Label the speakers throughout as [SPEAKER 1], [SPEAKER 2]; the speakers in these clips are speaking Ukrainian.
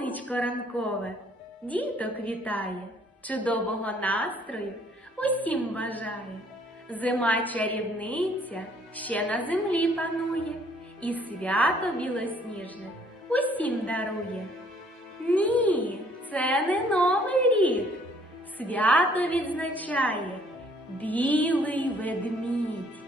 [SPEAKER 1] Сонечко ранкове діток вітає, чудового настрою усім бажає. Зима чарівниця ще на землі панує, і свято білосніжне усім дарує. Ні, це не новий рік. Свято відзначає білий ведмідь.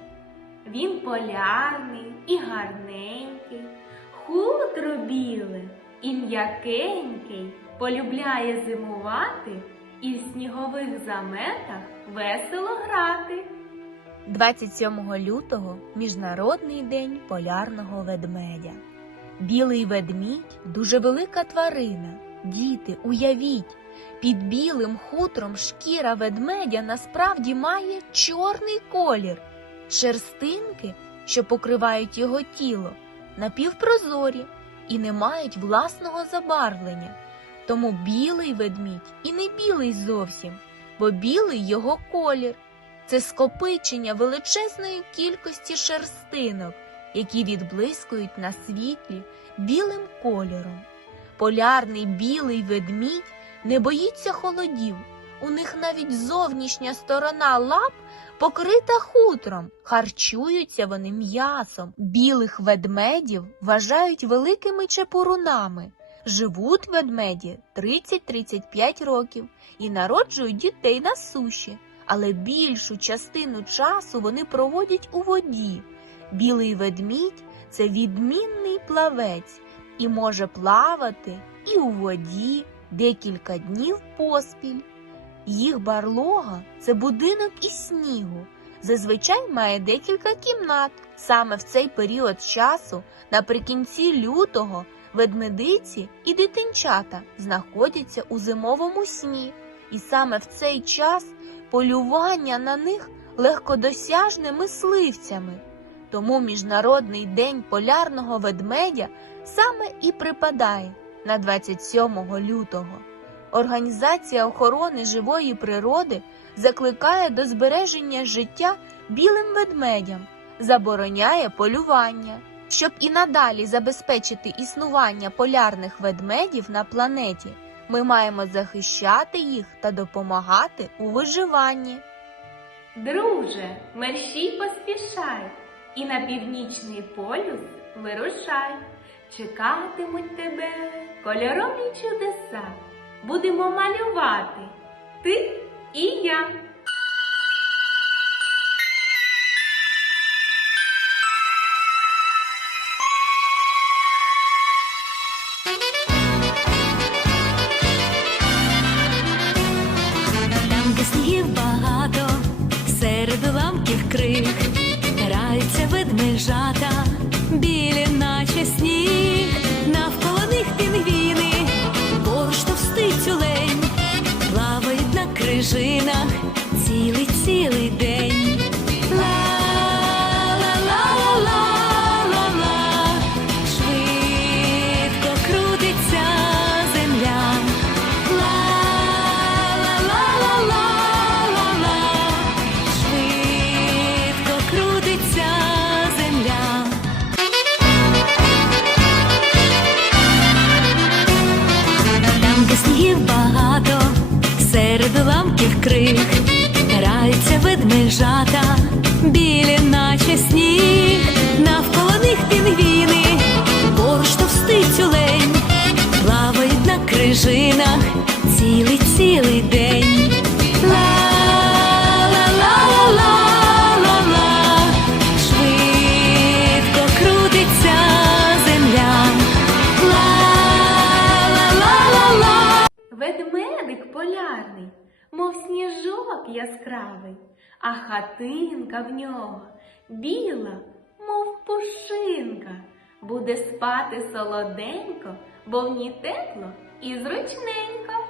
[SPEAKER 1] Він полярний і гарненький, хутро біле і м'якенький, полюбляє зимувати і в снігових заметах весело грати.
[SPEAKER 2] 27 лютого Міжнародний день полярного ведмедя. Білий ведмідь дуже велика тварина. Діти, уявіть, під білим хутром шкіра ведмедя насправді має чорний колір. Шерстинки, що покривають його тіло, напівпрозорі і не мають власного забарвлення. Тому білий ведмідь і не білий зовсім, бо білий його колір. Це скопичення величезної кількості шерстинок, які відблискують на світлі білим кольором. Полярний білий ведмідь не боїться холодів. У них навіть зовнішня сторона лап покрита хутром. Харчуються вони м'ясом. Білих ведмедів вважають великими чепурунами. Живуть ведмеді 30-35 років і народжують дітей на суші але більшу частину часу вони проводять у воді. Білий ведмідь це відмінний плавець і може плавати і у воді декілька днів поспіль. Їх барлога це будинок із снігу. Зазвичай має декілька кімнат. Саме в цей період часу, наприкінці лютого, ведмедиці і дитинчата знаходяться у зимовому сні. І саме в цей час полювання на них легкодосяжне мисливцями. Тому Міжнародний день полярного ведмедя саме і припадає на 27 лютого. Організація охорони живої природи закликає до збереження життя білим ведмедям, забороняє полювання. Щоб і надалі забезпечити існування полярних ведмедів на планеті, ми маємо захищати їх та допомагати у виживанні.
[SPEAKER 1] Друже, мерщій поспішай і на північний полюс вирушай. Чекатимуть тебе кольорові чудеса. Будемо малювати ти і я.
[SPEAKER 3] Там, серед ламків крик, крик, граються ведмежата, білі, наче сніг, навколо них пінгвіни, поруч товстий тюлень, плавають на крижинах цілий цілий день.
[SPEAKER 1] Мов сніжок яскравий, а хатинка в нього біла, мов пушинка, буде спати солоденько, бо в ній тепло і зручненько.